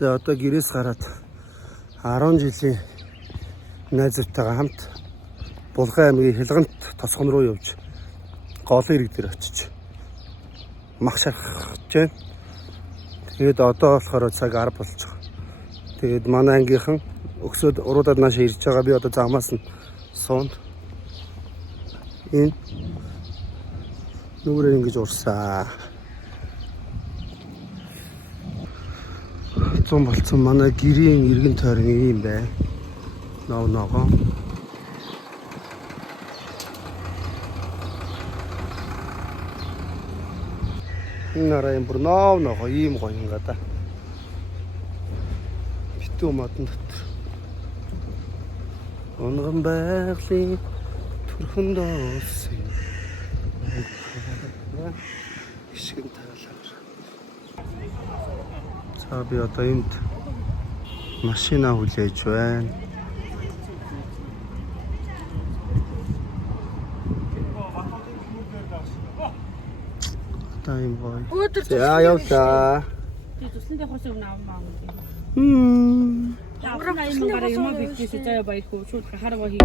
За одоо гэрээс гараад 10 жилийн найзтайгаа хамт Булган аймгийн Хялгант тосгон руу явж голын ирэг дээр очиж мах шархаж байна. Тэгээд одоо болохоор цаг 10 болж байгаа. Тэгээд манай ангийнхан өксөд уруудаад наашаа ирж байгаа. Би одоо замаас нь суунд энэ нүгрээр ингэж урсаа. Зам болцсон манай гэрийн иргэн тойрон юм байна. Ногоо. Нарийн бүр ногоо ийм гоё юм гадаа. Битүү модон дотор. Онгон байгалийн төрхөн доосын. Ишгэн таалаар. За би одоо энд машина хүлээж байна. Тайм бой. За явлаа. Тий туслан явах юм аа. Аврам юм гараа юм бигээс заяа баях уу шууд харгаа хий.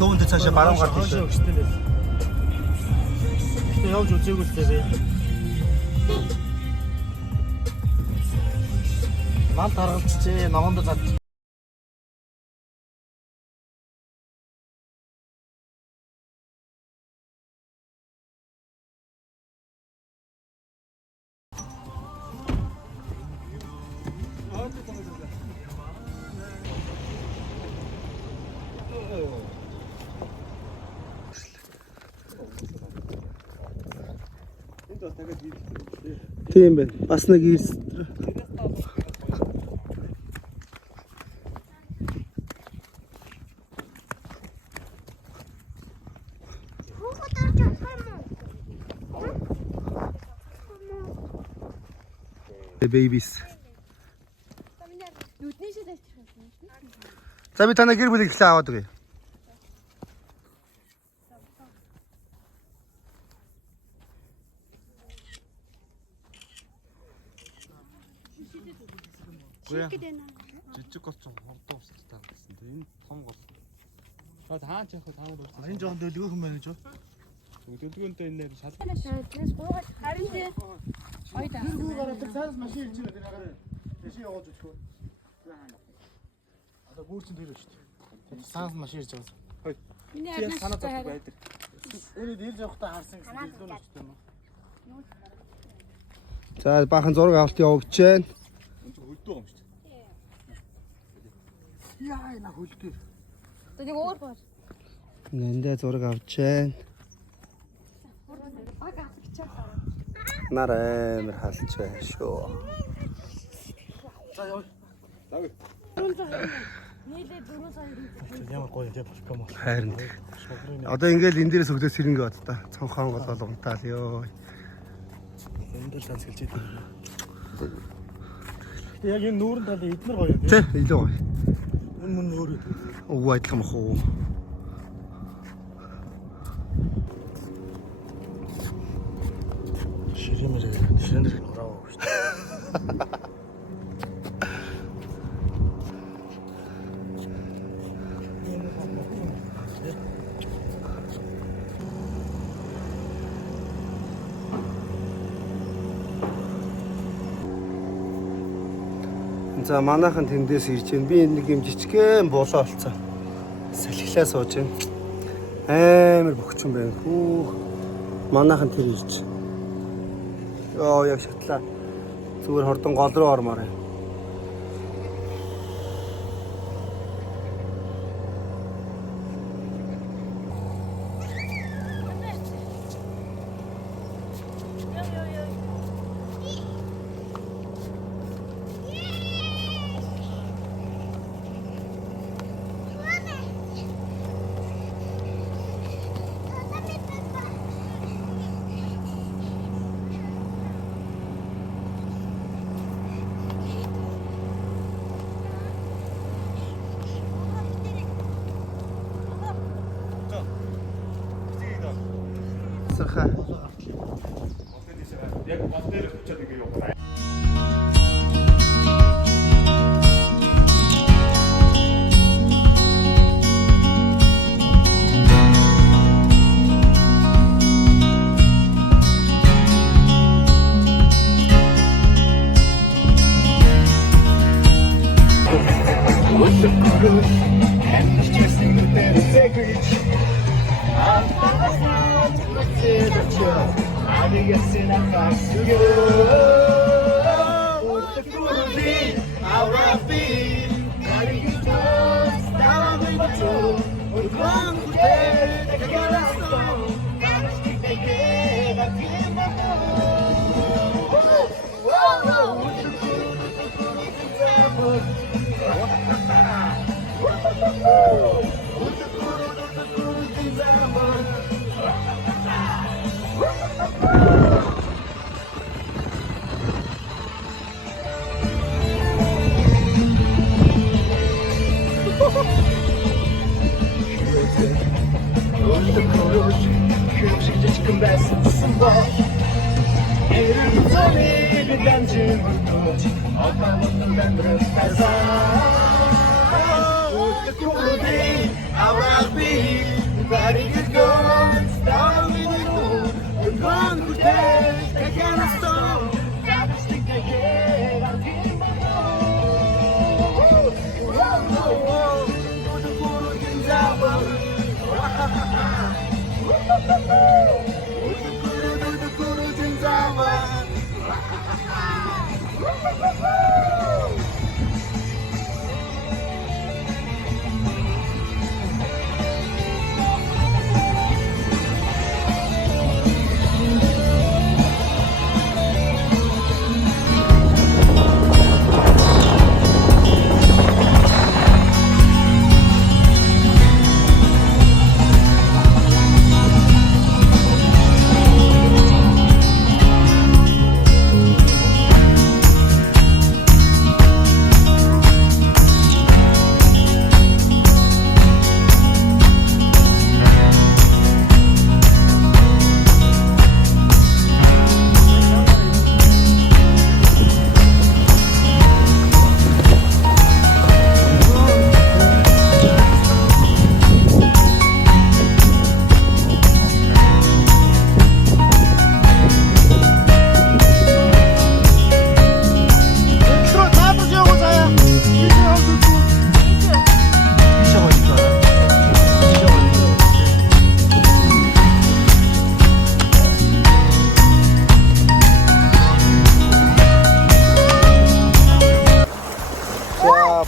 Төвөнд цаашаа баруун гардаг шүү. Гэтэ явж үзээгүй л дээ. Мал таргалцжээ, ногоонд зад. Тийм байна. Бас нэг ирс. The babies. За би танаа гэр бүлийг эхлээ аваад өгье. Жижиг гол ч хордоо устай таа гэсэн. Энэ том гол. Та хаач явах таамаг урсан. Энэ жоон дэлгүүхэн байна гэж юу? Дэлгүүнтэй энэ нэр шал. Тэрс гуугаад харин дээ. Ойда. Гэр гараад цаас машин ирж байгаа тэр агаар. Тэшээ явуулж өчгөө. Одоо гүүрчин тэр шүү дээ. Цаас машин ирж байгаа. Хой. Миний арнаас санаа зовх байдаг. Энийг ирж явахдаа харсан гэсэн дэлгүүн өчтэй юм уу? За баахан зураг авалт явууч जैन. Хөлдөө юм шүү дээ. Яа на хөлдөө. Тэнийг өөр бод. Нэндээ зураг авч जैन. Нарай мэр халж байна шүү. За яа. Зав. Нийлээ 4 сая. Ямар гоё юм болчихсон юм. Харин. Одоо ингээл энэ дээрээс өглөөс сэрнгээ бод та. Цонхон гол болгонтаа л ёо. Энд л цансгэлж идэв. Гэтэ яг энэ нүүрэн талын эднэр гоё юм. Тэ илүү гоё. Мөн нүүр үү. Уу адилхан бах уу. Ширэмэр ширэмэр нураа шүү дээ. За манайхан тэндээс ирж байна. Би нэг юм жижигхэн болоо олцсон. Салхилаа сууж байна. Амар бохчин байна. Хүүх. Манайхан тэр ирж. Йоо яг шатлаа. Зүгээр хордон гол руу ормоор байна. Яг гол дээр хүчээд ингэ явуулаа.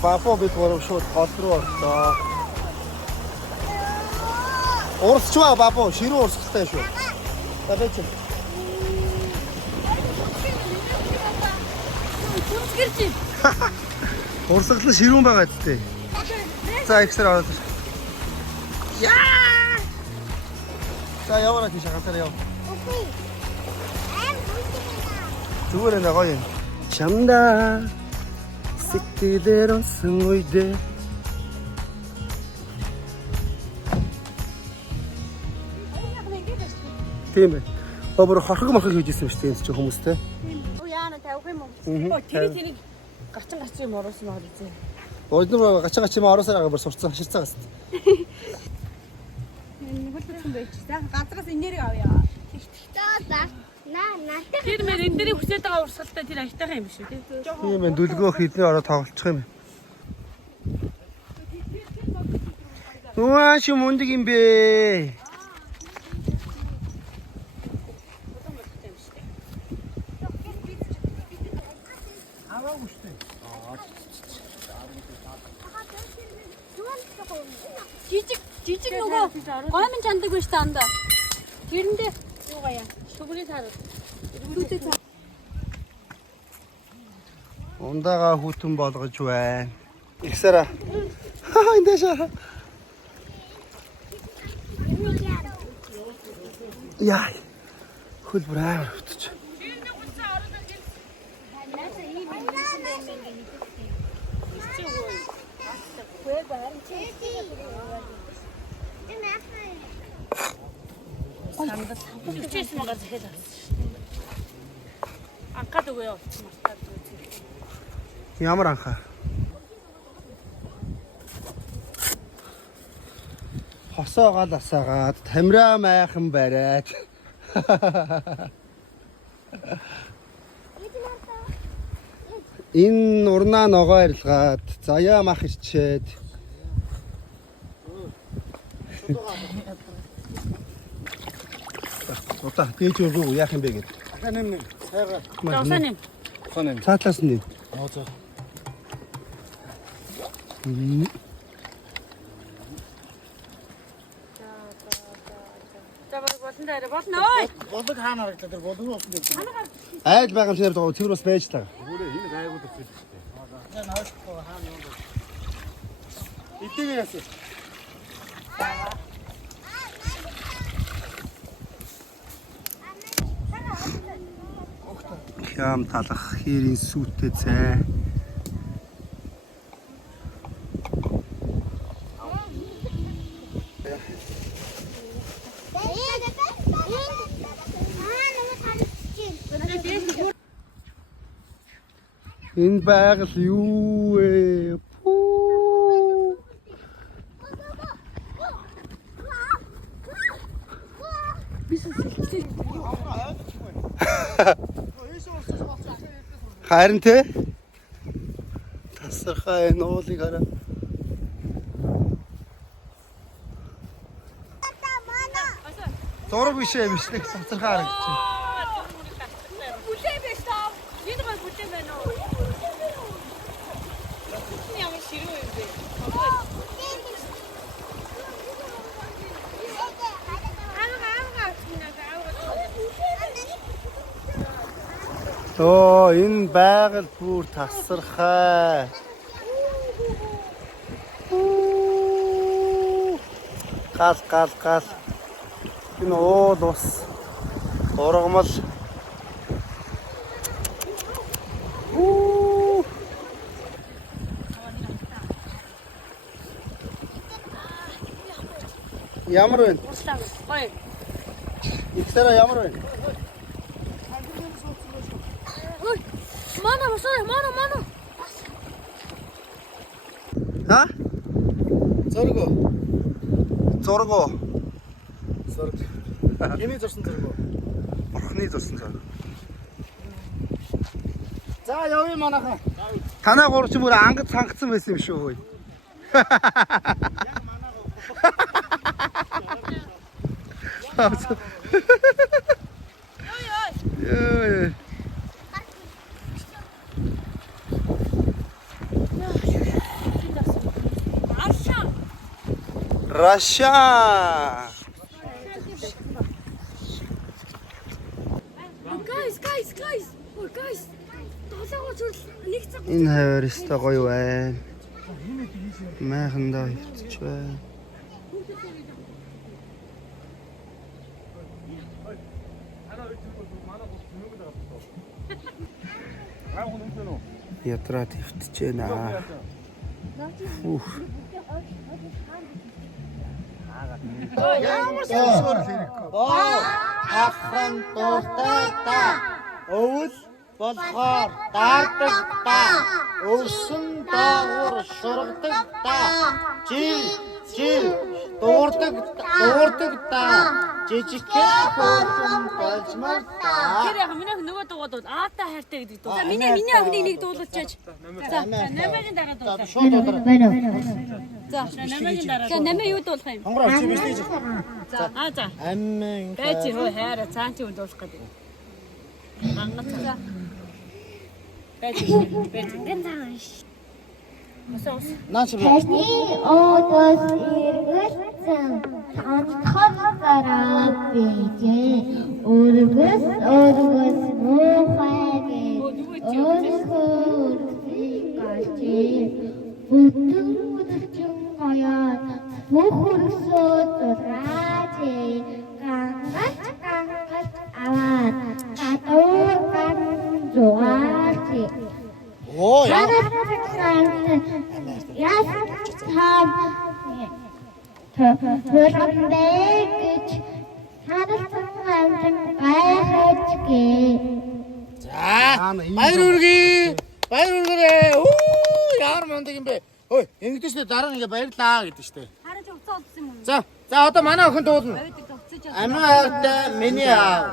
Бафо бид гурав шууд гол руу орлоо. Урсчваа бафо, ширүү урсгалтай шүү. За бич. Урсгал ширүүн байгаа зү. За экстра ороод. Яа! За яваарай тийш хатар яв. Окей. Зүгээр нэг гоё юм. Чамда сэтгэлээр онсон үедээ тийм ээ. Өөр хорхог морхог хийжсэн юм шүү дээ энэ чинь хүмүүстэй. Оо яана тавих юм уу? Тэр гарчин юм оруулсан байгаа үзье. Одноо гачаа юм ороосоор агаар сурцсан хаширцаа гас. Энэ хөлтсөн байж та газраас энерги авъя. За Тэр мэр энэ дэрийг хүсээд байгаа урсгалтай тэр аятайхан юм шүү тий. Тийм ээ дүлгөө хідний ороо тоглолцох юм. Уаа чи мундаг юм бэ. Жижиг нөгөө гомын чандаг биш та андаа. Тэрэндээ юу гаяа? Шүгний цаад. Ирмүүдээ цаад. Ундаага хүүтэн болгож байна. Ихсара. Хаа энэ шаа. Яа. Хөл браа утч. Чээс магаа захиад авсан шүү дээ. Анхаад өгөө. Ямар анхаа? Хосоо гал асаагаад тамираа майхан бариад. Энэ урнаа ногоо арилгаад заяа мах ирчээд. Удаа дээж өгөө яах юм бэ гээд. Ахаа нэм сайгаа. Зовсон юм. Сонэм. Цаатлаас нь. Ноо зөө. За болсон дээр болно ой. Бодог хаана харагдлаа тэр бодог болсон дээр. Айл байгаа юм шиг байгаа цэвэр бас байж таа. Өөрөө энэ гайгууд өгсөн шүү дээ. За наашгүй хаана юм бэ? Итгэв яасан. Хям талах хэрийн сүттэй цай. Энэ байгаль юу вэ? Пүү. Харин тэ тасархаа энэ уулыг хараа. Зураг биш ээ бичлэг тасархаа харагдчих. Бүлээ биш таа. Энэ гой бүлээ байна уу? Энэ ямар ширүү юм бэ? Оо энэ байгаль бүр тасархай. Гал. Энэ уул ус. Ургамал. Ямар вэ? Гой. Ихсара ямар вэ? Мана. Ха? Зорго. Зургоо. Зорг. Хиний зорсон зорго. Бурхны зурсан зураг. За явъя манайхан. Танай гурч бүр ангад сангацсан байсан юм шүү. Ёо. Раша. Guys. Oh guys. Долоогоо зүрл нэг цаг. Энэ хавар өстой гоё байна. Майхандаа хөвтөж байна. Ятраа хөвтөж байна. Ух. Ямар сонсоор хэрэггүй. Ахран дуртай та. Өвөл болохоор даардаг та өвсөн доогуур шургадаг та жил дуурдаг та жижигхэн хөрөн болмор та Тэр яг миний нөгөө дуугаад бол аата хайртай гэдэг дуу. За миний охиныг нэг дуулуучаач. За 8-ын дараа дуулаа. шууд удаа За 8-ын дараа. За 8 юу дуулах юм? хонгороо чи биш тийж За за. амин Байж хөө хайраа цаан чи дуулах гэдэг. Ангат за. Байж. Гэнтааш. Масаус. наач Таны одоос иргэсэн онцгой гараа бийжээ. Өргөс муухайгээ өөрхөрсгачээ. Бүтэн өдөржин гоёд мөхөрсөө дураажээ. Гангаж аваад гадуур ган зугаачээ. оо яа Яс тав төрөмбөгч хадсан амтан гайхачгээ. за баяр үргээрээ оо яар мундаг юм бэ ой ингэдэж штэ дараа нь ингээ баярлаа гэдэг штэ Хараж уцаа олдсон юм уу? за одоо манай охин дуулна Байдаг тогтсож байгаа. амин хайртай миний аав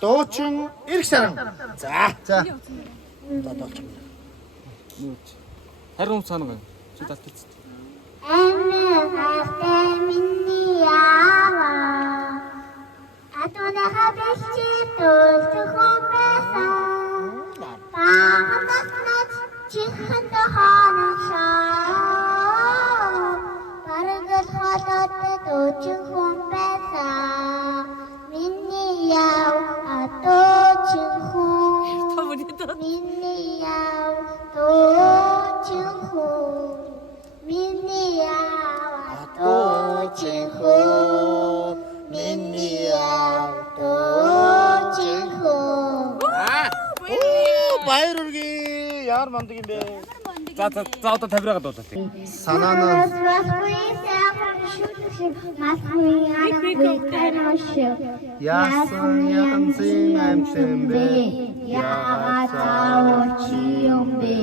дуучин ирэх саран за Харин цаанаа. Чи татчих. Амин хайртай миний аав атуна хабичи тултхон байсан. Багнат чихэнд ханашаа баргал хотод дуучин байсан. Миний аав атуучин миний яв тоочихо миний яв тоочихо миний яв тоочихо баяр үргээ яар мундаг юм бэ За одоо тавираагаад дуулаа. санаанаас яасан янзын амчин бэ яагаад юм бэ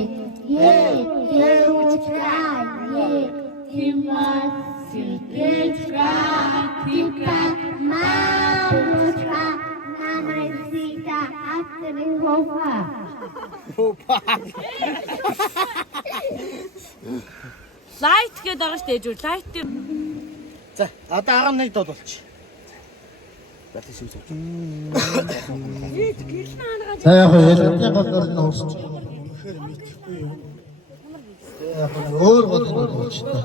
Лайт гэдэг байгаа шүү дээ ээжүү. Лайт дээр за одоо 11 дуулч за тийш үү за яг ялгаатай болол нь уусч яг өөр болол болж та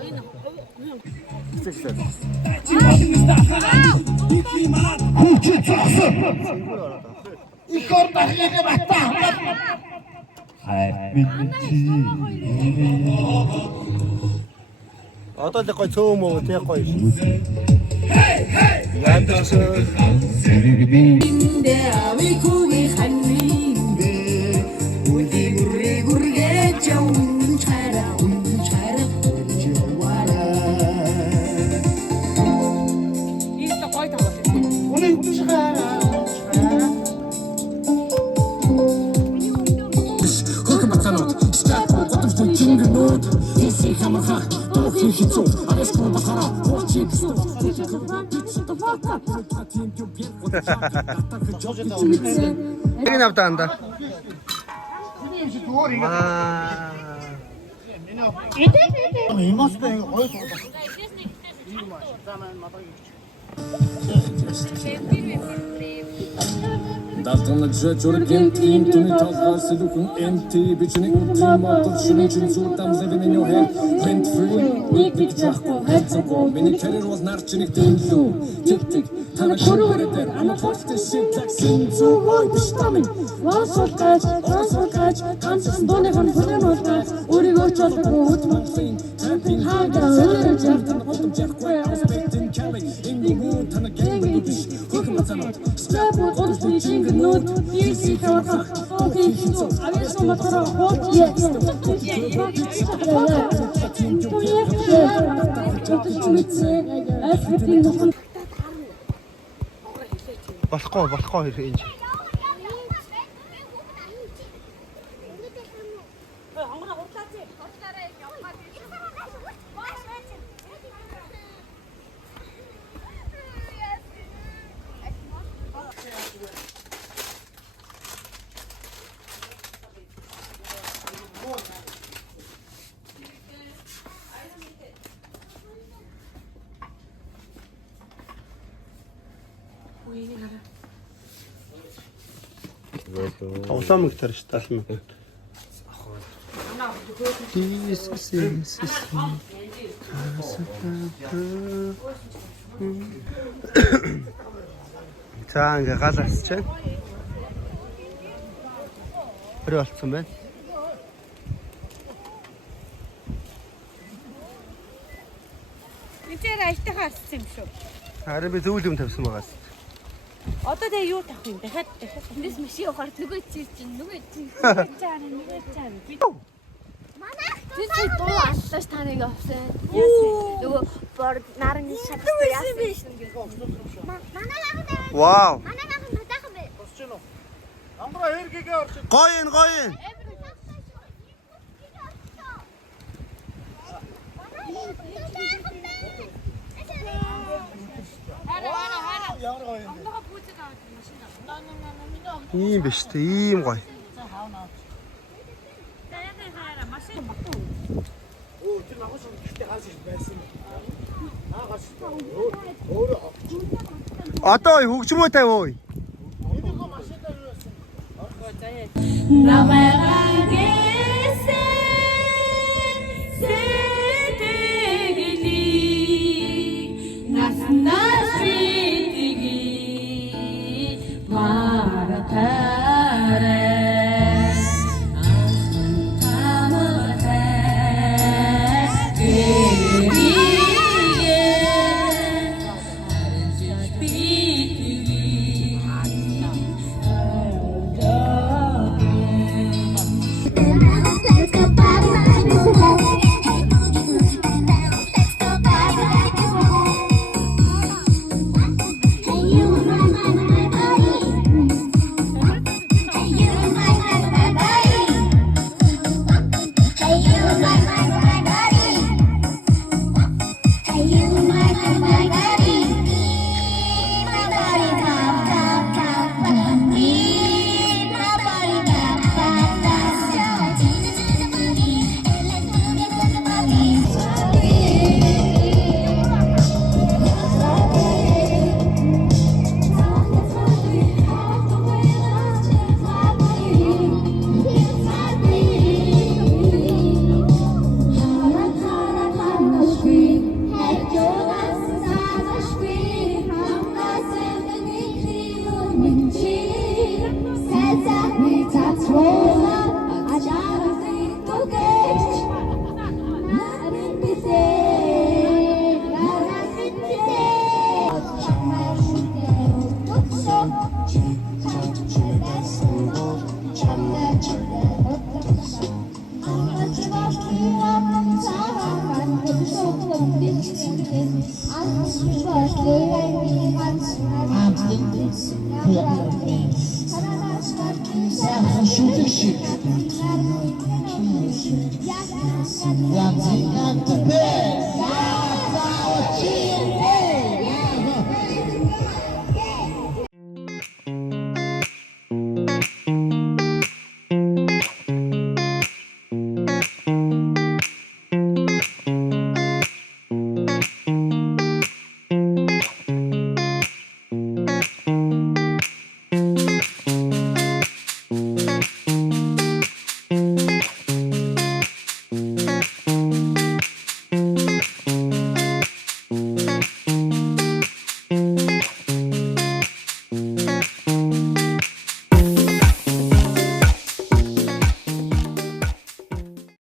их орда хийгээ бата одоо л гой цөм мөн тэг гой яндч Нэг навтаанда. Имастай гоё суулаа. Далтана журген тим туни талгас лукун эмти бичний утрим мотор шиний чин султам living in your head rent free ник чахко хэцэко миний career was нарчник тэмлүү тик тик тана шүрэтэр ама форте shit like sin so ой бистамин васолкач ганцхан доны хон хөрмөлтэй өөрийгөө ч олоогүй хөтмөсөн tapping хага өөрөөр жартан хотом жахгүй аспектин кали инди муу тана гэнг биш хөрмөцанот step on the jingle note easy тавах окей хитс авьяас матара хот Болохгүй энэ. Тоглоом гитар ш 70 мянга. За ингээ гал асч байна. Хөрөө болцсон байна. Эцээр аятайхаа арчсан юм шүү. Харин би зөвл юм тавьсан байгаас. Одоо тэгээ юу тавих юм? Дахиад эндээс машин явахаар нөгөө чир чинь нөгөө чаана нөгөө чаана. Манай чи дуу аллаш таныг авсан. Нөгөө бор нарны шатдаг яасан биш. Манай гахаа. Вау. Манай гахаа таахан бэ. Амбра хэргэгээ орж. Гоё. Ямар гоё юм бэ? Ийм биш үү? Ийм гоё. Оо тэр нагаш ихтэй гарч байсан юм. Аагаш. Өөрөө Одоо хөгжмөө тавь ой. энийг машинаар юу байсан? Yeah.